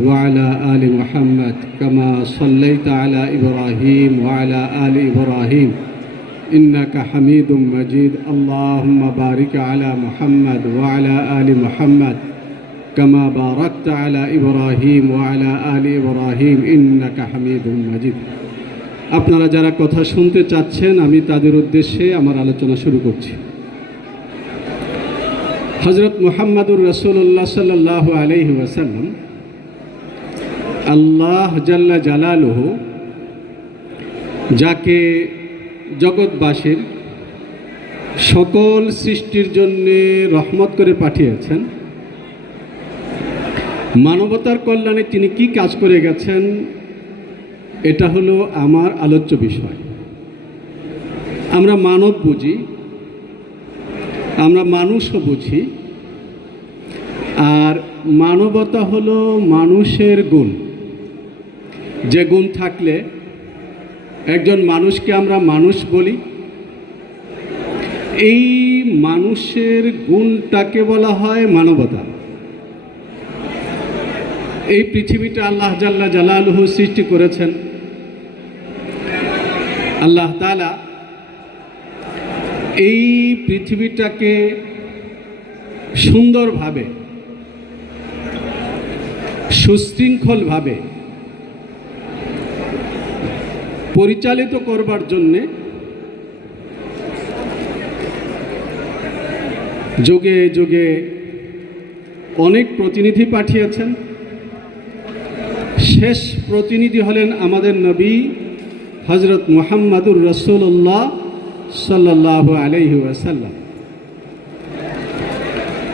وعلى آل محمد كما صليت على إبراهيم وعلى آل إبراهيم إنك حميد مجيد اللهم بارك على محمد وعلى آل محمد كما باركت على إبراهيم وعلى آل إبراهيم إنك حميد مجيد আপনারা যারা কথা শুনতে চাচ্ছেন আমি তাদের উদ্দেশ্যে আমার আলোচনা শুরু করছি হজরত মোহাম্মদুর রসুল্লাহ সাল্লাহ আলহি ওয়াসাল্লাম আল্লাহ জাল্লা জালালুহ, যাকে জগৎবাসীর সকল সৃষ্টির জন্যে রহমত করে পাঠিয়েছেন, মানবতার কল্যাণে তিনি কি কাজ করে গেছেন, এটা হলো আমার আলোচ্য বিষয়। আমরা মানব বুঝি, আমরা মানুষও বুঝি, আর মানবতা হলো মানুষের গুণ। যে গুণ থাকলে একজন মানুষকে আমরা মানুষ বলি, এই মানুষের গুণটাকে বলা হয় মানবতা। এই পৃথিবীটা আল্লাহ জাল্লা জালালহু সৃষ্টি করেছেন। আল্লাহ তালা এই পৃথিবীটাকে সুন্দরভাবে, সুশৃঙ্খলভাবে পরিচালিত করবার জন্যে যুগে যুগে অনেক প্রতিনিধি পাঠিয়েছেন। শেষ প্রতিনিধি হলেন আমাদের নবী হজরত মোহাম্মদুর রসুল্লাহ সাল্লাহ আলহি ওয়াসাল্লাম।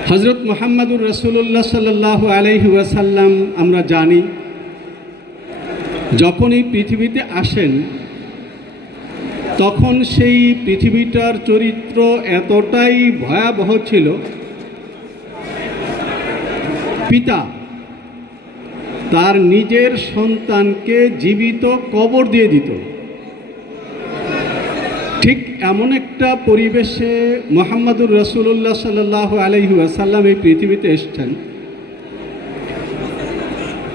হজরত মোহাম্মদুর রসুল্লাহ সাল্লাহ আলহি ওয়াসাল্লাম আমরা জানি যখন এই পৃথিবীতে আসেন, তখন সেই পৃথিবীটার চরিত্র এতটাই ভয়াবহ ছিল। পিতা, তার নিজের সন্তানকে জীবিত কবর দিয়ে দিত। ঠিক এমন একটা পরিবেশে মোহাম্মদুর রসুল্লাহ সাল্লাহ আলহি আসাল্লাম এই পৃথিবীতে এসছেন।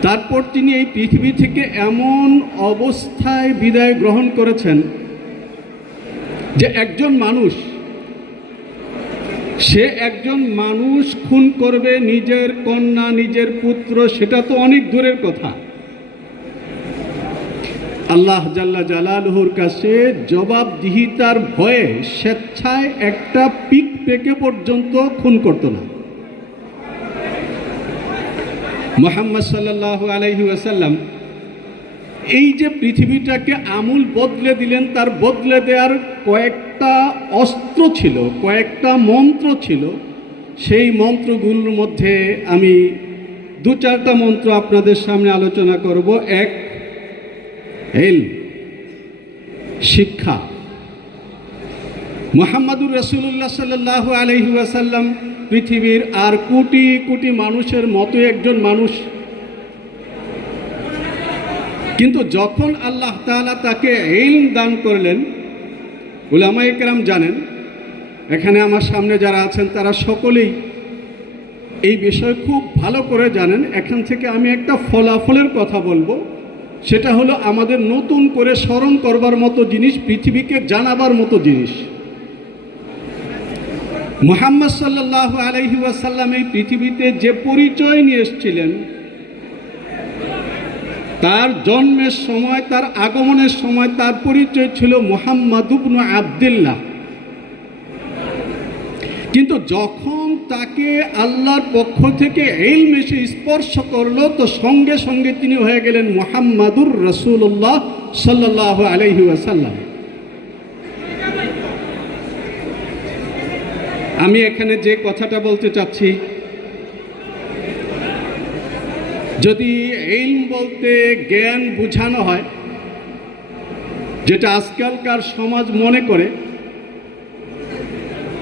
তারপর তিনি এই পৃথিবী থেকে এমন অবস্থায় বিদায় গ্রহণ করেছেন যে একজন মানুষ, সে একজন মানুষ খুন করবে নিজের কন্যা, নিজের পুত্র, সেটা তো অনেক দূরের কথা। আল্লাহ জাল্লা জালালহুর কাছে জবাবদিহিতার ভয়ে স্বেচ্ছায় একটা পিক পেকে পর্যন্ত খুন করত না। মোহাম্মদ সাল্লাহ আলহি আসাল্লাম এই যে পৃথিবীটাকে আমূল বদলে দিলেন, তার বদলে দেওয়ার কয়েকটা অস্ত্র ছিল, কয়েকটা মন্ত্র ছিল। সেই মন্ত্রগুলোর মধ্যে আমি দু চারটা মন্ত্র আপনাদের সামনে আলোচনা করব। এক, হেল, শিক্ষা। মোহাম্মদুর রসুল্লাহ সাল্লাহ আলহি পৃথিবীর আর কোটি কোটি মানুষের মতো একজন মানুষ। কিন্তু যখন আল্লাহ তালা তাকে এলম দান করলেন উলামা একরাম জানেন, এখানে আমার সামনে যারা আছেন তারা সকলেই এই বিষয় খুব ভালো করে জানেন। এখান থেকে আমি একটা ফলাফলের কথা বলব, সেটা হলো আমাদের নতুন করে স্মরণ করবার মতো জিনিস, পৃথিবীকে জানাবার মতো জিনিস। মোহাম্মদ সাল্লাহ আলহি ওয়াসাল্লাম এই পৃথিবীতে যে পরিচয় নিয়ে এসেছিলেন, তার জন্মের সময়, তার আগমনের সময় তার পরিচয় ছিল মোহাম্মদুবন আবদুল্লাহ। কিন্তু যখন তাকে আল্লাহর পক্ষ থেকে এল মেসে স্পর্শ করল, তো সঙ্গে সঙ্গে তিনি হয়ে গেলেন মোহাম্মদুর রসুল্লাহ সাল্লাহ আলহি আসাল্লাম আমি এখানে যে কথাটা বলতে চাচ্ছি, যদি এইম বলতে জ্ঞান বুঝানো হয়, যেটা আজকালকার সমাজ মনে করে,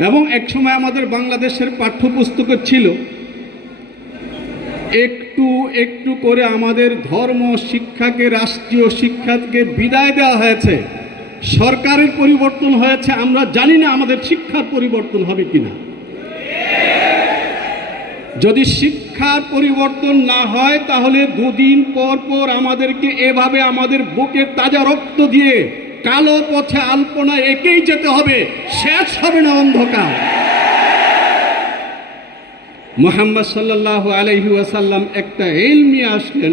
এবং একসময় আমাদের বাংলাদেশের পাঠ্যপুস্তক ছিল, একটু একটু করে আমাদের ধর্ম, শিক্ষাকে, রাষ্ট্রীয় শিক্ষাকে বিদায় দেওয়া হয়েছে। সরকারের পরিবর্তন হয়েছে, আমরা জানি না আমাদের শিক্ষার পরিবর্তন হবে কিনা। যদি শিক্ষার পরিবর্তন না হয়, তাহলে দুদিন পর পর আমাদেরকে এভাবে আমাদের বুকের তাজা রক্ত দিয়ে কালো পথে আলপনা একেই যেতে হবে, শেষ হবে না অন্ধকার। মোহাম্মদ সাল্লাহ আলহি ওয়াসাল্লাম একটা এল নিয়ে আসলেন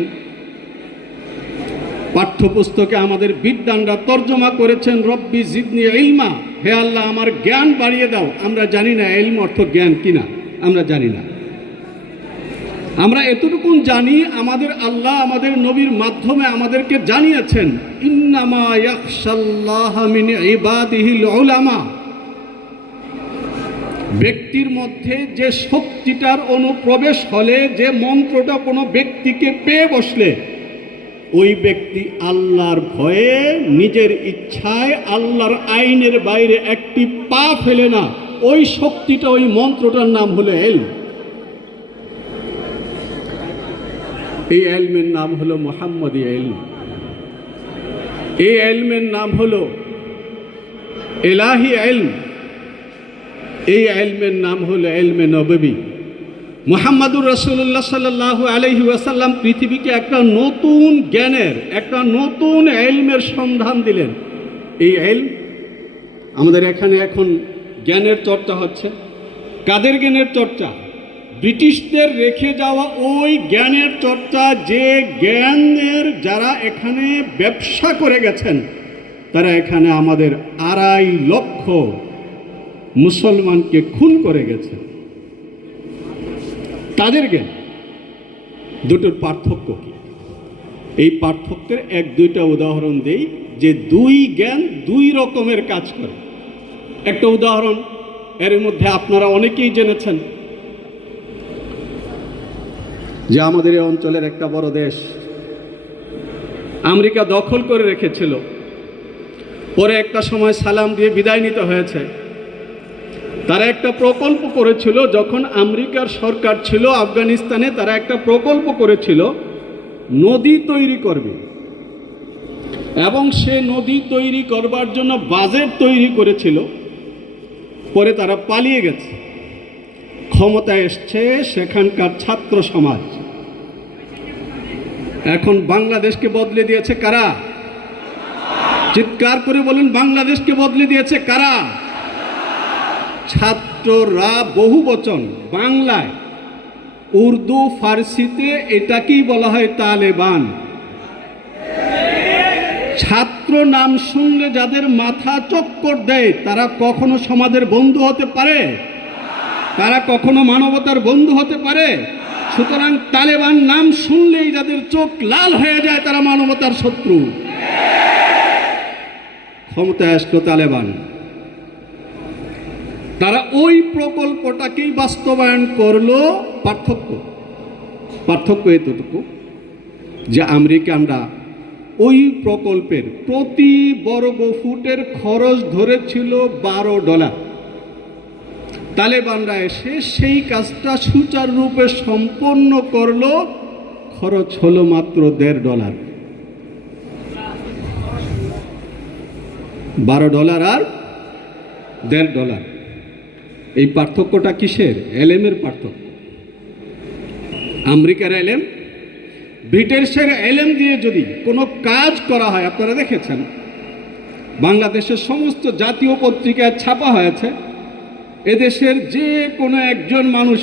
পাঠ্যপুস্তকে আমাদের বিদ্যানরা তর্জমা করেছেন, রব্বি জিদনি ইলমা। হে আল্লাহ, আমার জ্ঞান বাড়িয়ে দাও। আমরা জানি না এলম অর্থ জ্ঞান কিনা, আমরা জানি না। আমরা এতটুকু জানি, আমাদের আল্লাহ আমাদের নবীর মাধ্যমে আমাদেরকে জানিয়েছেন ব্যক্তির মধ্যে যে শক্তিটার অনুপ্রবেশ হলে, যে মন্ত্রটা কোনো ব্যক্তিকে পেয়ে বসলে ওই ব্যক্তি আল্লাহর ভয়ে নিজের ইচ্ছায় আল্লাহর আইনের বাইরে একটি পা ফেলে না। ওই শক্তিটা, ওই মন্ত্রটার নাম হলো এল। এই এলমের নাম হলো মোহাম্মদ এলম এই এলমের নাম হলো এলাহি এলম। এই এলমের নাম হলো এলমে নববী। মোহাম্মদুর রসুল্লাহ সাল্লাহ আলহি ওয়াসাল্লাম পৃথিবীকে একটা নতুন জ্ঞানের, একটা নতুন এলমের সন্ধান দিলেন। এই এলম আমাদের এখানে এখন জ্ঞানের চর্চা হচ্ছে। কাদের জ্ঞানের চর্চা? ব্রিটিশদের রেখে যাওয়া ওই জ্ঞানের চর্চা, যে জ্ঞানের যারা এখানে ব্যবসা করে গেছেন, তারা এখানে আমাদের আড়াই লক্ষ মুসলমানকে খুন করে গেছে। তাদের জ্ঞান দুটোর পার্থক্য কি? এই পার্থক্যের এক, দুইটা উদাহরণ দেই যে দুই জ্ঞান দুই রকমের কাজ করে। একটা উদাহরণ, এর মধ্যে আপনারা অনেকেই জেনেছেন যে আমাদের এই অঞ্চলের একটা বড় দেশ আমেরিকা দখল করে রেখেছিল। পরে একটা সময় সালাম দিয়ে বিদায় নিতে হয়েছে। তারা একটা প্রকল্প করেছিল, যখন আমেরিকার সরকার ছিল আফগানিস্তানে, তারা একটা প্রকল্প করেছিল, নদী তৈরি করবে। এবং সে নদী তৈরি করবার জন্য বাজেট তৈরি করেছিল, পরে তারা পালিয়ে গেছে। ক্ষমতা এসছে সেখানকার ছাত্র সমাজ। এখন বাংলাদেশকে বদলে দিয়েছে কারা? চিৎকার করে বলুন, বাংলাদেশকে বদলে দিয়েছে কারা? ছাত্ররা বহু বচন বাংলায়। উর্দু, ফার্সিতে এটাকেই বলা হয় তালেবান। ছাত্র নাম শুনলে যাদের মাথা চক্কর দেয়, তারা কখনো সমাজের বন্ধু হতে পারে? তারা কখনো মানবতার বন্ধু হতে পারে? সুতরাং তালেবান নাম শুনলেই যাদের চোখ লাল হয়ে যায়, তারা মানবতার শত্রু। ক্ষমতায় আসলো তালেবান। তারা ওই প্রকল্পটাকেই বাস্তবায়ন করল পার্থক্য। পার্থক্য এতটুকু যে আমেরিকানরা ওই প্রকল্পের প্রতি বর্গ ফুটের খরচ ধরেছিল বারো ডলার। তালেবানরা এসে সেই কাজটা সুচারুরূপে সম্পন্ন করল, খরচ হলো মাত্র দেড় ডলার। বারো ডলার আর দেড় ডলার। এই পার্থক্যটা কিসের? এলেমের পার্থক্য। আমেরিকার এলেম ব্রিটিশের এলেম দিয়ে যদি কোনো কাজ করা হয় আপনারা দেখেছেন বাংলাদেশের সমস্ত জাতীয় পত্রিকায় ছাপা হয়েছে এদেশের যে কোনো একজন মানুষ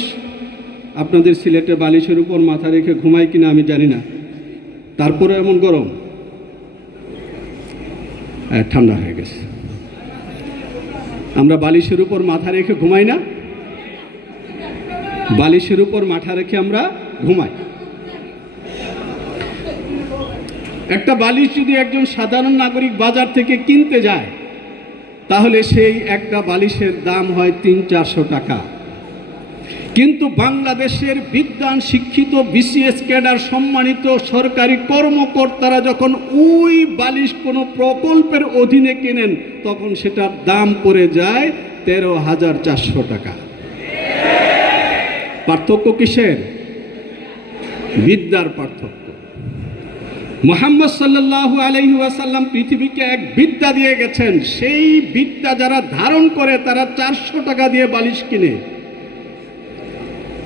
আপনাদের সিলেটে বালিশের উপর মাথা রেখে ঘুমায় কিনা আমি জানি না। তারপরে এমন গরম। হ্যাঁ, ঠান্ডা হয়ে গেছে। আমরা বালিশের উপর মাথা রেখে ঘুমাই না? বালিশের উপর মাথা রেখে আমরা ঘুমাই। একটা বালিশ যদি একজন সাধারণ নাগরিক বাজার থেকে কিনতে যায়, তাহলে সেই একটা বালিশের দাম হয় তিন চারশো টাকা। কিন্তু বাংলাদেশের বিজ্ঞান শিক্ষিত বিসিএস ক্যাডার সম্মানিত সরকারি কর্মকর্তারা যখন ওই বালিশ কোনো প্রকল্পের অধীনে কেনেন, তখন সেটার দাম পড়ে যায় তেরো হাজার চারশো টাকা। পার্থক্য কিসের? বিদ্যার পার্থক্য। মোহাম্মদ সাল্লাহ আলহি ওয়াসাল্লাম পৃথিবীকে এক বিদ্যা দিয়ে গেছেন। সেই বিদ্যা যারা ধারণ করে, তারা চারশো টাকা দিয়ে বালিশ কিনে।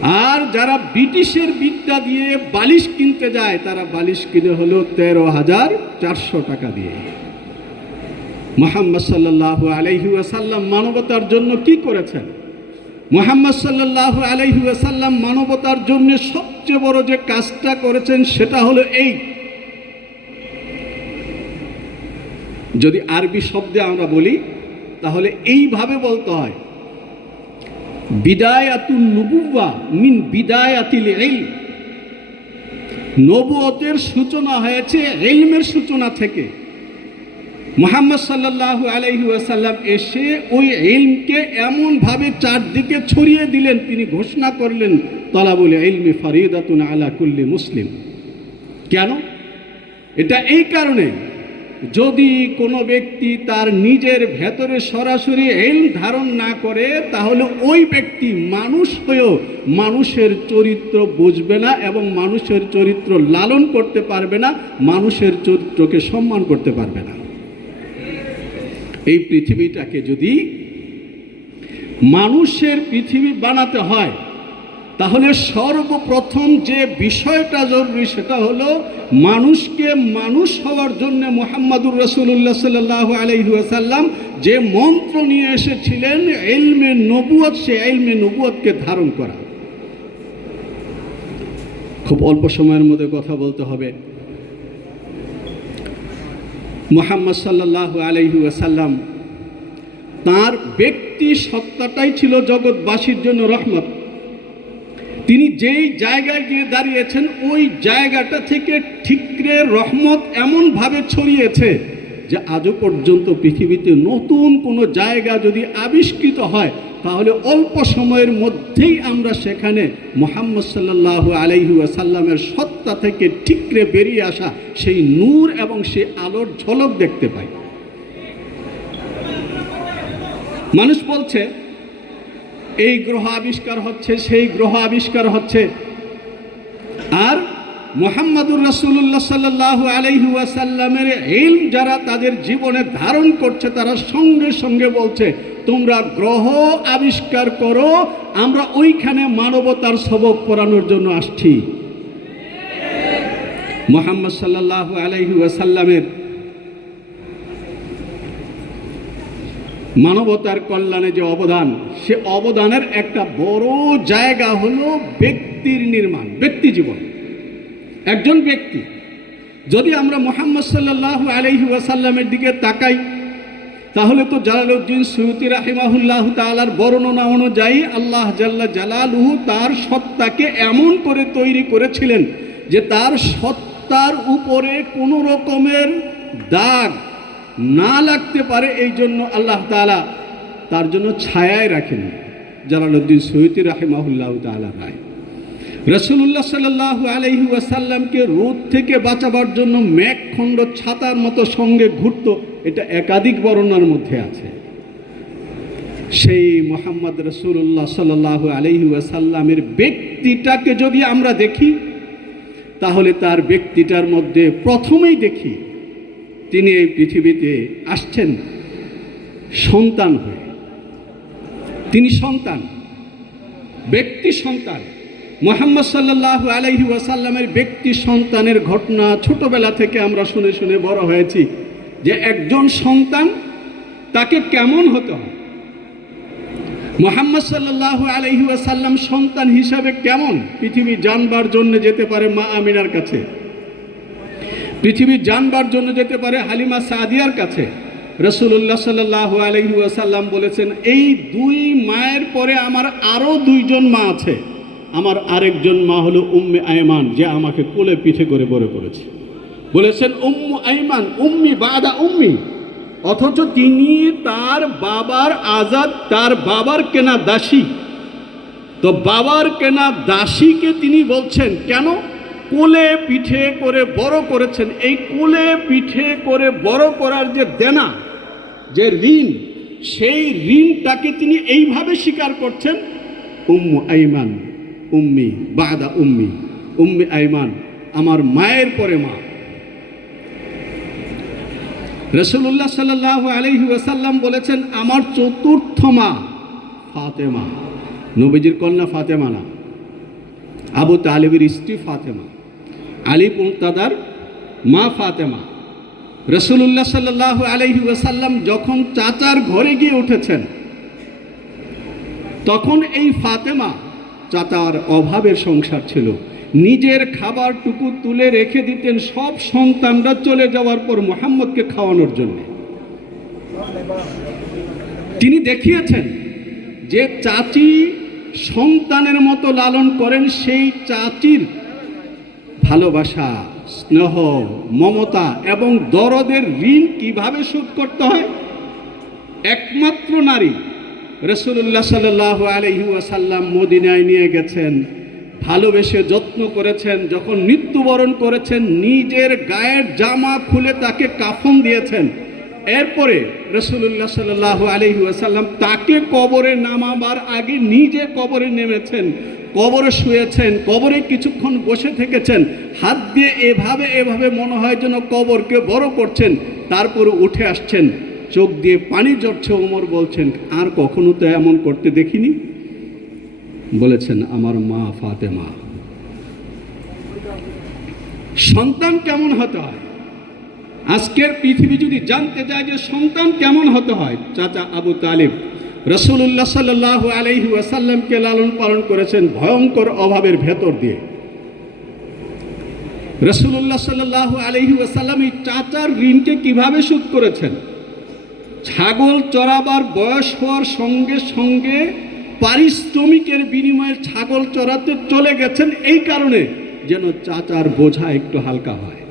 আর যারা ব্রিটিশের বিদ্যা দিয়ে বালিশ কিনতে যায়, তারা বালিশ কিনে হলো তেরো হাজার চারশো টাকা দিয়ে। মোহাম্মদ সাল্লাহ আলাইহি ওয়াসাল্লাম মানবতার জন্য কি করেছেন? মোহাম্মদ সাল্লাহ আলাইহি ওয়াসাল্লাম মানবতার জন্য সবচেয়ে বড় যে কাজটা করেছেন, সেটা হলো এই। যদি আরবি শব্দে আমরা বলি, তাহলে এইভাবে বলতে হয় বিদায়াতুল নবুয়া মিন বিদায়াতিল ইলম। নবুয়তের সূচনা হয়েছে ইলমের সূচনা থেকে। মোহাম্মদ সাল্লাল্লাহু আলাইহি ওয়াসাল্লাম এসে ওই ইলমকে এমনভাবে চারদিকে ছড়িয়ে দিলেন, তিনি ঘোষণা করলেন, তলাবুল ইলমি ফরিদাতুন আলা কুল্লি মুসলিম। কেন? এটা এই কারণে যদি কোনো ব্যক্তি তার নিজের ভেতরে সরাসরি এল ধারণ না করে, তাহলে ওই ব্যক্তি মানুষ হয়েও মানুষের চরিত্র বুঝবে না এবং মানুষের চরিত্র লালন করতে পারবে না, মানুষের চরিত্রকে সম্মান করতে পারবে না। এই পৃথিবীটাকে যদি মানুষের পৃথিবী বানাতে হয় তাহলে সর্বপ্রথম যে বিষয়টা জরুরি সেটা হলো মানুষকে মানুষ হওয়ার জন্য মোহাম্মদুর রসুল্লাহ সাল্লাহ আলহিহাসাল্লাম যে মন্ত্র নিয়ে এসেছিলেন এলমে নবুয়ত সে এলমে নবুয়তকে ধারণ করা। খুব অল্প সময়ের মধ্যে কথা বলতে হবে। মোহাম্মদ সাল্লাহ আলহি ওয়াসাল্লাম তাঁর ব্যক্তি সত্তাটাই ছিল জগৎবাসীর জন্য রহমত। তিনি যেই জায়গায় গিয়ে দাঁড়িয়েছেন, ওই জায়গাটা থেকে ঠিকরে রহমত এমনভাবে ছড়িয়েছে যে আজও পর্যন্ত পৃথিবীতে নতুন কোনো জায়গা যদি আবিষ্কৃত হয়, তাহলে অল্প সময়ের মধ্যেই আমরা সেখানে মোহাম্মদ সাল্লাহ আলাইহি আসাল্লামের সত্তা থেকে ঠিকরে বেরিয়ে আসা সেই নূর এবং সেই আলোর ঝলক দেখতে পাই। মানুষ বলছে এই গ্রহ আবিষ্কার হচ্ছে, সেই গ্রহ আবিষ্কার হচ্ছে। আর মোহাম্মদুর রসুল্লাহ সাল্লাহ আলহি ওয়াসাল্লামের যারা তাদের জীবনে ধারণ করছে, তারা সঙ্গে সঙ্গে বলছে, তোমরা গ্রহ আবিষ্কার করো, আমরা ওইখানে মানবতার সবক পড়ানোর জন্য আসছি। মোহাম্মদ সাল্লাহ আলহি মানবতার কল্যাণে যে অবদান, সে অবদানের একটা বড় জায়গা হলো ব্যক্তির নির্মাণ, ব্যক্তি জীবন। একজন ব্যক্তি, যদি আমরা মোহাম্মদ সাল্লাহ আলহি ওয়াসাল্লামের দিকে তাকাই, তাহলে তো জালালউদ্দিন সৈয়দি রাহিমাহুল্লাহ তালার বর্ণনা অনুযায়ী আল্লাহ জাল্লা জালালুহু তার সত্তাকে এমন করে তৈরি করেছিলেন যে তার সত্তার উপরে কোনো রকমের দাগ না লাগতে পারে এই জন্য আল্লাহ তালা তার জন্য ছায়ায় রাখেন। জালালউদ্দিন সৈয়দি রাহিমাহুল্লাহ তালা রায়। রসুল্লাহ সাল্লাহ আলহি ওয়াসাল্লামকে রোদ থেকে বাঁচাবার জন্য মেঘখণ্ড ছাতার মতো সঙ্গে ঘুরত, এটা একাধিক বর্ণনার মধ্যে আছে। সেই মোহাম্মদ রসুল্লাহ সাল্লাহ আলহি ওয়াসাল্লামের ব্যক্তিটাকে যদি আমরা দেখি, তাহলে তার ব্যক্তিটার মধ্যে প্রথমেই দেখি তিনি এই পৃথিবীতে আসছেন সন্তান হয়ে। তিনি সন্তান, ব্যক্তি সন্তান। মোহাম্মদ সাল্লাহ আলহি ওয়াসাল্লামের ব্যক্তি সন্তানের ঘটনা ছোটবেলা থেকে আমরা শুনে শুনে বড় হয়েছি যে একজন সন্তান তাকে কেমন হতে হয় মোহাম্মদ সাল্লাহ আলহি ওয়াসাল্লাম সন্তান হিসাবে কেমন? পৃথিবী জানবার জন্য যেতে পারে মা আমিনার কাছে। পৃথিবী জানবার জন্য যেতে পারে হালিমা সাদিয়ার কাছে। রসুল্লাহ ওয়াসাল্লাম বলেছেন, এই দুই মায়ের পরে আমার আরও দুইজন মা আছে। আমার আরেকজন মা হলো উম্মে আয়মান, যে আমাকে কোলে পিঠে করে বড় করেছে। বলেছেন, উম্মু আইমান উম্মি বাদা উম্মি। অথচ তিনি তার বাবার আজাদ, তার বাবার কেনা দাসী। তো বাবার কেনা দাসীকে তিনি বলছেন, কেন? কোলে পিঠে করে বড় করেছেন। এই কোলে পিঠে করে বড় করার যে দেনা, যে ঋণ, সেই ঋণটাকে তিনি এইভাবে স্বীকার করছেন, উম্মু আইমান, উম্মি বাদা উম্মি উম্মি আইমান, আমার মায়ের পরে মা। রসুল্লাহ সাল্লাহ আলহি ওয়াসাল্লাম বলেছেন, আমার চতুর্থ মা ফাতেমা। নবীজির কন্যা ফাতেমা না। আবু তালিবের স্ত্রী ফাতেমা। আলী মুক্তাদার মা ফাতেমা। রসুল্লাহ সাল্লাহ আলহি ওয়াসাল্লাম যখন চাচার ঘরে গিয়ে উঠেছেন, তখন এই ফাতেমা চাচার অভাবের সংসার ছিল। নিজের খাবারটুকু তুলে রেখে দিতেন, সব সন্তানরা চলে যাওয়ার পর মোহাম্মদকে খাওয়ানোর জন্য। তিনি দেখিয়েছেন যে চাচি সন্তানের মতো লালন করেন, সেই চাচির ভালোবাসা, স্নেহ, মমতা এবং দরদের ঋণ কীভাবে শোধ করতে হয়? একমাত্র নারী রসুল্লাহ সাল্লাহ আলহি ওয়াসাল্লাম মদিনায় নিয়ে গেছেন, ভালোবেসে যত্ন করেছেন, যখন মৃত্যুবরণ করেছেন, নিজের গায়ের জামা খুলে তাকে কাফন দিয়েছেন। এরপরে রসুল্লাহ সাল্লাহ আলহি ওয়াসাল্লাম তাকে কবরে নামাবার আগে নিজে কবরে নেমেছেন। কবরে শুয়েছেন, কবরে কিছুক্ষণ বসে থেকেছেন, হাত দিয়ে এভাবে এভাবে মনে হয় যেন কবরকে বড় করছেন, তারপরে উঠে আসছেন, চোখ দিয়ে পানি জড়ছে ওমর বলছেন, আর কখনো তো এমন করতে দেখিনি? বলেছেন, আমার মা ফাতেমা। সন্তান কেমন হতে হয়? আজকের পৃথিবী যদি জানতে চায় যে সন্তান কেমন হতে হয়, চাচা আবু তালিব রসুল্লাহ সাল্লাহ আলহি ওয়াসাল্লামকে লালন পালন করেছেন ভয়ঙ্কর অভাবের ভেতর দিয়ে। রসুল্লাহ সাল্লাহ আলহি ওয়াসাল্লাম এই চাচার ঋণকে কীভাবে শোধ করেছেন? ছাগল চড়াবার বয়স হওয়ার সঙ্গে সঙ্গে পারিশ্রমিকের বিনিময়ে ছাগল চড়াতে চলে গেছেন এই কারণে যেন চাচার বোঝা একটু হালকা হয়।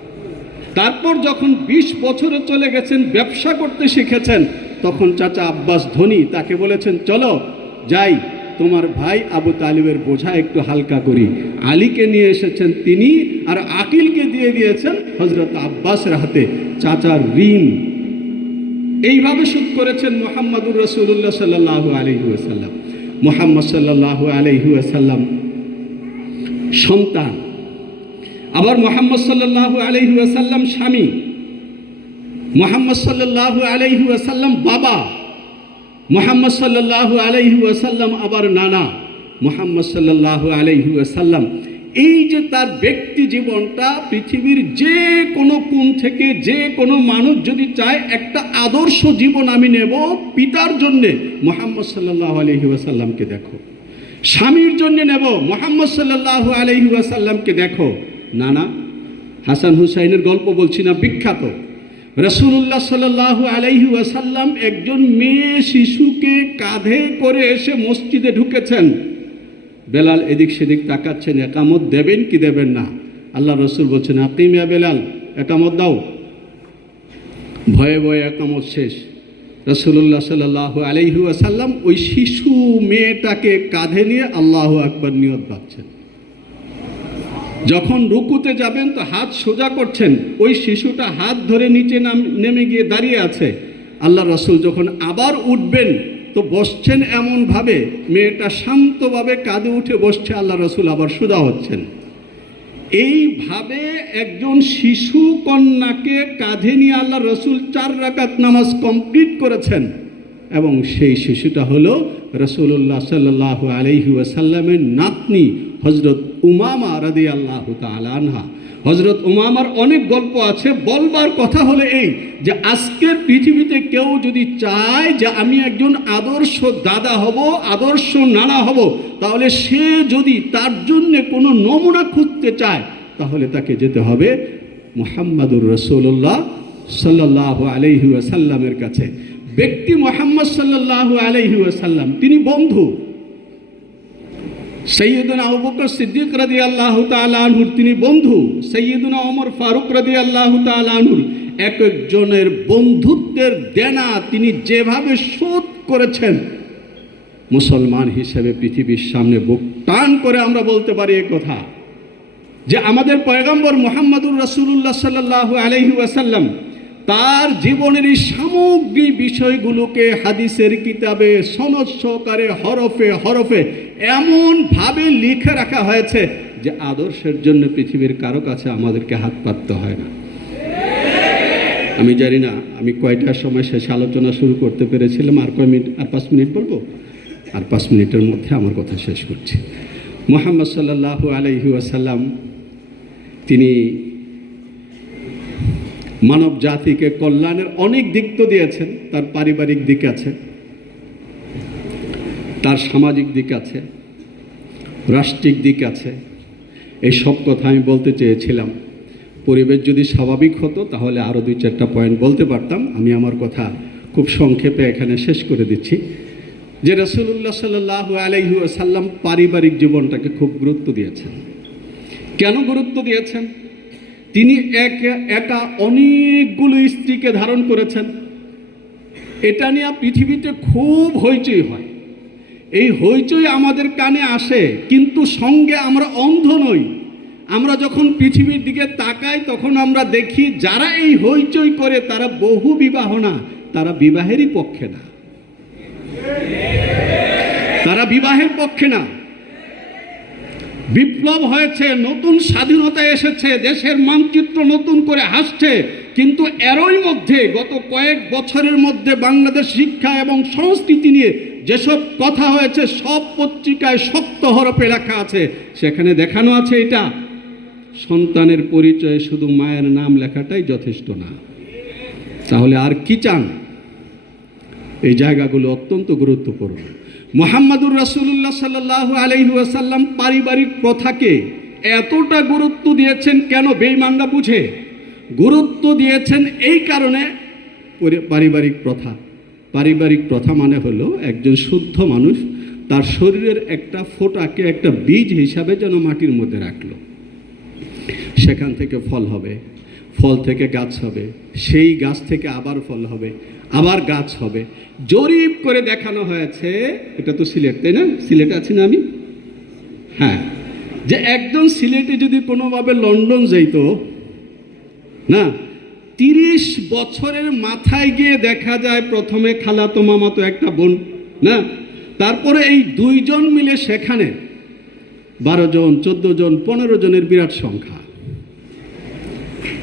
তারপর যখন ২০ বছরে চলে গেছেন, ব্যবসা করতে শিখেছেন তখন চাচা আব্বাস ধনী তাকে বলেছেন, চলো যাই, তোমার ভাই আবু তালিবের বোঝা একটু হালকা করি। আলীকে নিয়ে এসেছেন তিনি আর আকিলকে দিয়ে দিয়েছেন হজরত আব্বাসের হাতে চাচার ঋণ এইভাবে শোধ করেছেন মোহাম্মদুর রসুল্লাহ সাল্লাহ আলহিউসাল্লাম মোহাম্মদ সাল্লাহ আলহিউসাল্লাম সন্তান। আবার মোহাম্মদ সাল্লাহ আলহিউসাল্লাম স্বামী। মোহাম্মদ সাল্লাহ আলহিউসাল্লাম বাবা, মোহাম্মদ সাল্লাহ আলহিউসাল্লাম আবার নানা, মোহাম্মদ সাল্লাহ আলহিউসাল্লাম এই যে তার ব্যক্তি জীবনটা, পৃথিবীর যে কোনো কোণ থেকে যে কোনো মানুষ যদি চায় একটা আদর্শ জীবন আমি নেব, পিতার জন্যে মোহাম্মদ সাল্লাহ আলহি ওয়াসাল্লামকে দেখো। স্বামীর জন্য নেব, মোহাম্মদ সাল্লাহ আলহি ওয়াসাল্লামকে দেখো। না না হাসান হুসাইনের গল্প বলছি না, বিখ্যাত। রসুল্লাহ সাল্লাহ আলহি ওয়াসাল্লাম একজন মেয়ে শিশুকে কাঁধে করে এসে মসজিদে ঢুকেছেন। বেলাল এদিক সেদিক তাকাচ্ছেন, একামত দেবেন কি দেবেন না? আল্লাহ রসুল বলছেন আকিমিয়া বেলাল, একামত দাও। ভয়ে ভয়ে একামত শেষ। রসুল্লাহ সাল্লাহ আলহি আসাল্লাম ওই শিশু মেয়েটাকে কাঁধে নিয়ে আল্লাহ আকবর নিয়ত ভাবছেন যখন রুকুতে যাবেন তো হাত সোজা করছেন, ওই শিশুটা হাত ধরে নিচে নাম, নেমে গিয়ে দাঁড়িয়ে আছে। আল্লাহ রসুল যখন আবার উঠবেন তো বসছেন এমনভাবে, মেয়েটা শান্তভাবে কাঁদে উঠে বসছে আল্লাহ রসুল আবার সুদা হচ্ছেন। এইভাবে একজন শিশু কন্যাকে কাঁধে নিয়ে আল্লাহ রসুল চার রাকাত নামাজ কমপ্লিট করেছেন এবং সেই শিশুটা হলো রসুল্লাহ সাল্লাহ আলহি ওয়াসাল্লামের নাতনি হজরত উমামা রাদি আল্লাহ তালানহা হজরত উমামার অনেক গল্প আছে, বলবার কথা হলো এই যে আজকের পৃথিবীতে কেউ যদি চায় যে আমি একজন আদর্শ দাদা হব, আদর্শ নানা হব, তাহলে সে যদি তার জন্যে কোনো নমুনা খুঁজতে চায়, তাহলে তাকে যেতে হবে মোহাম্মদুর রসুল্লাহ সাল্লাহ আলহি আসাল্লামের কাছে। ব্যক্তি মোহাম্মদ সাল্লাহ আলহি আসাল্লাম তিনি বন্ধু। সৈয়দুনা আবুবকর সিদ্দিক রাদি আল্লাহ তালাহুর তিনি বন্ধু। সৈয়দুনা ওমর ফারুক রাদি আল্লাহ তালাহুর এক একজনের বন্ধুত্বের দেনা তিনি যেভাবে শোধ করেছেন, মুসলমান হিসেবে পৃথিবীর সামনে বুক টান করে আমরা বলতে পারি এ কথা, যে আমাদের পয়গম্বর মোহাম্মদুর রসুল্লাহ সাল্লাহ আলহি ওয়াসাল্লাম তার জীবনের সামগ্রিক বিষয়গুলোকে হাদিসের কিতাবে সনদ সহকারে হরফে হরফে এমনভাবে লিখে রাখা হয়েছে যে আদর্শের জন্য পৃথিবীর কারও কাছে আমাদেরকে হাত পাততে হয় না। আমি জানি না, আমি কয়টার সময় শেষ আলোচনা শুরু করতে পেরেছিলাম, আর কয় মিনিট, আর পাঁচ মিনিট বলব? আর পাঁচ মিনিটের মধ্যে আমার কথা শেষ করছি। মোহাম্মদ সাল্লাহ আলহি ওয়াসাল্লাম, তিনি মানব জাতিকে কল্যাণের অনেক দিক তো দিয়েছেন, তার পারিবারিক দিক আছে, তার সামাজিক দিক আছে, রাষ্ট্রিক দিক আছে। এই সব কথা আমি বলতে চেয়েছিলাম। পরিবেশ যদি স্বাভাবিক হতো, তাহলে আরও দুই চারটা পয়েন্ট বলতে পারতাম। আমি আমার কথা খুব সংক্ষেপে এখানে শেষ করে দিচ্ছি। যে রসুল্লাহ সাল্লাহ আলাইহু সাল্লাম পারিবারিক জীবনটাকে খুব গুরুত্ব দিয়েছেন। কেন গুরুত্ব দিয়েছেন? তিনি এক একা অনেকগুলো স্ত্রীকে ধারণ করেছেন। এটা নিয়ে পৃথিবীতে খুব হইচই হয়। এই হইচই আমাদের কানে আসে, কিন্তু সঙ্গে আমরা অন্ধ নই। আমরা যখন পৃথিবীর দিকে তাকাই, তখন আমরা দেখি যারা এই হইচই করে, তারা বহু বিবাহ না, তারা বিবাহেরই পক্ষে না। তারা বিবাহের পক্ষে না। বিপ্লব হয়েছে, নতুন স্বাধীনতা এসেছে, দেশের মানচিত্র নতুন করে হাসছে কিন্তু এরই মধ্যে গত কয়েক বছরের মধ্যে বাংলাদেশ শিক্ষা এবং সংস্কৃতি নিয়ে যেসব কথা হয়েছে, সব পত্রিকায় শক্ত হরপে লেখা আছে, সেখানে দেখানো আছে এটা। সন্তানের পরিচয়ে শুধু মায়ের নাম লেখাটাই যথেষ্ট না। তাহলে আর কি চান? এই জায়গাগুলো অত্যন্ত গুরুত্বপূর্ণ। মোহাম্মদুর রাসুল্লাহ সাল্লাহ আলহিহাসাল্লাম পারিবারিক প্রথাকে এতটা গুরুত্ব দিয়েছেন কেন বেইমানরা বুঝে? গুরুত্ব দিয়েছেন এই কারণে পারিবারিক প্রথা। পারিবারিক প্রথা মানে হলো একজন শুদ্ধ মানুষ তার শরীরের একটা ফোটাকে একটা বীজ হিসাবে যেন মাটির মধ্যে রাখল। সেখান থেকে ফল হবে। ফল থেকে গাছ হবে, সেই গাছ থেকে আবার ফল হবে, আবার গাছ হবে। জরিপ করে দেখানো হয়েছে, এটা তো সিলেট, তাই না? সিলেটে আছি না আমি? হ্যাঁ। যে একজন সিলেটে যদি কোনোভাবে লন্ডন যাইতো, না, তিরিশ বছরের মাথায় গিয়ে দেখা যায় প্রথমে খালা খালাতো মামাতো একটা বোন, না? তারপরে এই দুইজন মিলে সেখানে বারো জন, চোদ্দ জন, পনেরো জনের বিরাট সংখ্যা।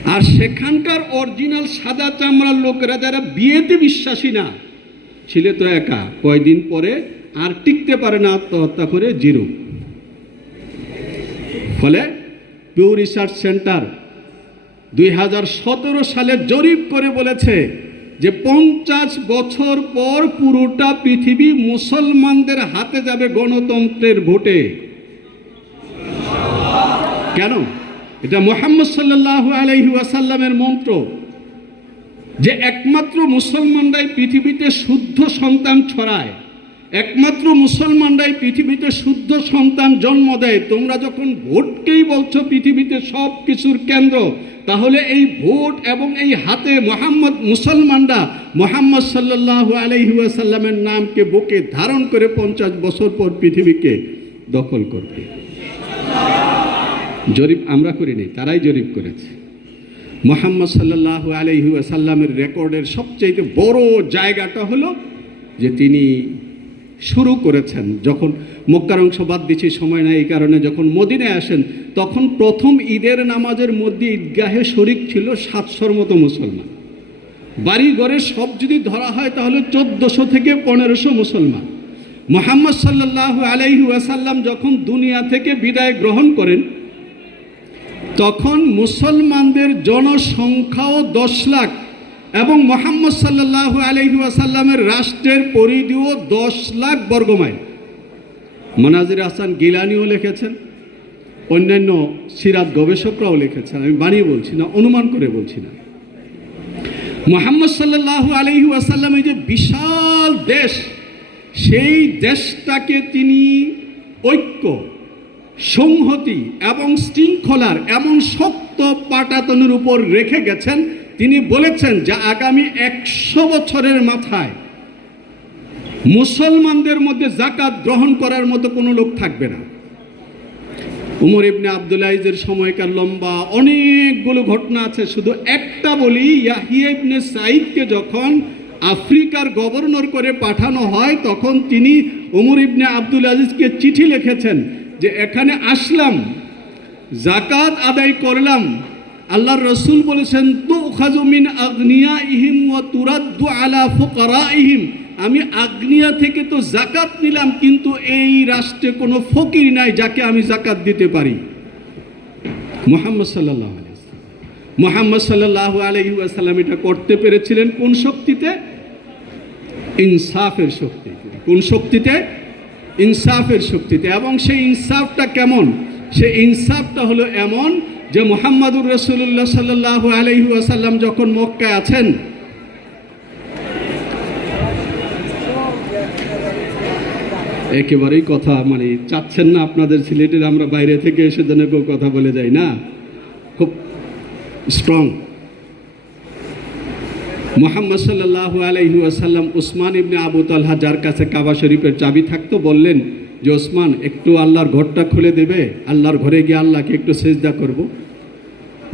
আর সেখানকার অরিজিনাল সাদা চামড়ার লোকেরা যারা বিয়েতে বিশ্বাসী না, ছিল তো একা, কয়দিন পরে আর টিকতে পারে না আত্মহত্যা করে জিরো। ফলে পিউ রিসার্চ সেন্টার দুই হাজার সতেরো সালে জরিপ করে বলেছে যে পঞ্চাশ বছর পর পুরোটা পৃথিবী মুসলমানদের হাতে যাবে গণতন্ত্রের ভোটে। কেন? এটা মোহাম্মদ সাল্লাহ আলহি ওয়াসাল্লামের মন্ত্র যে একমাত্র মুসলমানরাই পৃথিবীতে শুদ্ধ সন্তান ছড়ায়, একমাত্র মুসলমানরাই পৃথিবীতে শুদ্ধ সন্তান জন্ম দেয়। তোমরা যখন ভোটকেই বলছো পৃথিবীতে সব কিছুর কেন্দ্র, তাহলে এই ভোট এবং এই হাতে মোহাম্মদ মুসলমানরা মোহাম্মদ সাল্লাহ আলহিউসাল্লামের নামকে বুকে ধারণ করে পঞ্চাশ বছর পর পৃথিবীকে দখল করবে। জরিপ আমরা করিনি, তারাই জরিপ করেছে। মোহাম্মদ সাল্লাহ আলহি আসাল্লামের রেকর্ডের সবচেয়ে বড় জায়গাটা হলো যে তিনি শুরু করেছেন, যখন মক্কার অংশ বাদ দিচ্ছি, সময় নাই এই কারণে, যখন মদিনায় আসেন, তখন প্রথম ঈদের নামাজের মধ্যে ঈদগাহে শরিক ছিল সাতশোর মতো মুসলমান। বাড়ি ঘরে সব যদি ধরা হয়, তাহলে চোদ্দোশো থেকে পনেরোশো মুসলমান। মোহাম্মদ সাল্লাহ আলাইহি ওয়াসাল্লাম যখন দুনিয়া থেকে বিদায় গ্রহণ করেন তখন মুসলমানদের জনসংখ্যাও দশ লাখ এবং মোহাম্মদ সাল্লাহ আলহি আসাল্লামের রাষ্ট্রের পরিধিও দশ লাখ বর্গমাইল। মনাজির হাসান গিলানিও লিখেছেন, অন্যান্য সিরাত গবেষকরাও লিখেছেন। আমি বানিয়ে বলছি না, অনুমান করে বলছি না। মোহাম্মদ সাল্লাহ আলহি আসাল্লাম এই যে বিশাল দেশ, সেই দেশটাকে তিনি ঐক্য সংহতি এবং শৃঙ্খলার এমন শক্ত পাটাতনের উপর রেখে গেছেন, তিনি বলেছেন যে আগামী একশো বছরের মাথায় মুসলমানদের মধ্যে জাকাত গ্রহণ করার মতো কোনো লোক থাকবে না। উমর ইবনে আবদুল্লাহিজের সময়কার লম্বা অনেকগুলো ঘটনা আছে, শুধু একটা বলি, ইয়াহিয়া ইবনে সাইদকে যখন আফ্রিকার গভর্নর করে পাঠানো হয়, তখন তিনি উমর ইবনে আবদুল আজিজকে চিঠি লিখেছেন যে এখানে আসলাম জাকাত আদায় করলাম, আল্লাহ রসুল বলেছেন তো খাজমিন আগ্নিয়া ইহিম ও তুরাদ্দু আলা ফুকারা ইহিম আমি আগ্নিয়া থেকে তো জাকাত নিলাম, কিন্তু এই রাষ্ট্রে কোনো ফকির নাই যাকে আমি জাকাত দিতে পারি। মোহাম্মদ সাল্লাহ মোহাম্মদ সাল্লাহ আলহি আসাল্লাম এটা করতে পেরেছিলেন কোন শক্তিতে? ইনসাফের শক্তি কোন শক্তিতে? ইনসাফের শক্তিতে। এবং সেই ইনসাফটা কেমন? সেই ইনসাফটা হলো এমন যে মোহাম্মদুর রসুল্লাহ সাল্লাহ আলহি আসাল্লাম যখন মক্কায় আছেন, একেবারেই কথা মানে চাচ্ছেন না আপনাদের সিলেটের আমরা বাইরে থেকে এসে যেন কেউ কথা বলে যাই না। খুব স্ট্রং মোহাম্মদ সাল্লাহ আলহি আসাল্লাম উসমান ইবনে আবু তালহা যার কাছে কাবা শরীফের চাবি থাকতো বললেন যে ওসমান একটু আল্লাহর ঘরটা খুলে দেবে? আল্লাহর ঘরে গিয়ে আল্লাহকে একটু সেজদা করব।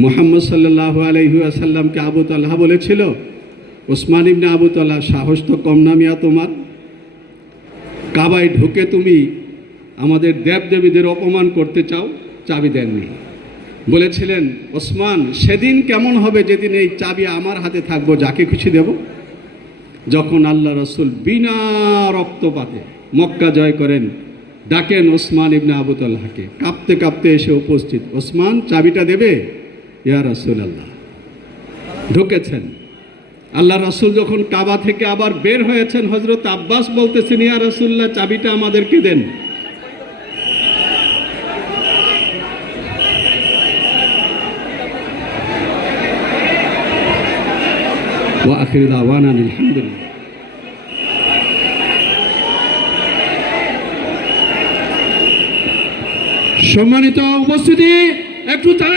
মোহাম্মদ সাল্লাহ আলহি আসাল্লামকে আবু তাল্লাহা বলেছিল ওসমান ইবনে আবু তাল্লাহ সাহস তো কম নামিয়া তোমার। কাবায় ঢুকে তুমি আমাদের দেবদেবীদের অপমান করতে চাও, চাবি দেননি। বলেছিলেন, ওসমান, সেদিন কেমন হবে যেদিন এই চাবি আমার হাতে থাকব, যাকে খুশি দেব? যখন আল্লাহ রসুল বিনা রক্তপাতে মক্কা জয় করেন, ডাকেন ওসমান ইবনে আবুতাল্লাহকে কাঁপতে কাঁপতে এসে উপস্থিত, ওসমান, চাবিটা দেবে? ইয়া রসুল আল্লাহ ঢুকেছেন। আল্লাহ রসুল যখন কাবা থেকে আবার বের হয়েছেন হজরত আব্বাস বলতেছেন, ইয়া রসুল্লাহ চাবিটা আমাদেরকে দেন। ওয়া আখির দাওয়ানা আলহামদুলিল্লাহ সম্মানিত উপস্থিতি একটু তারা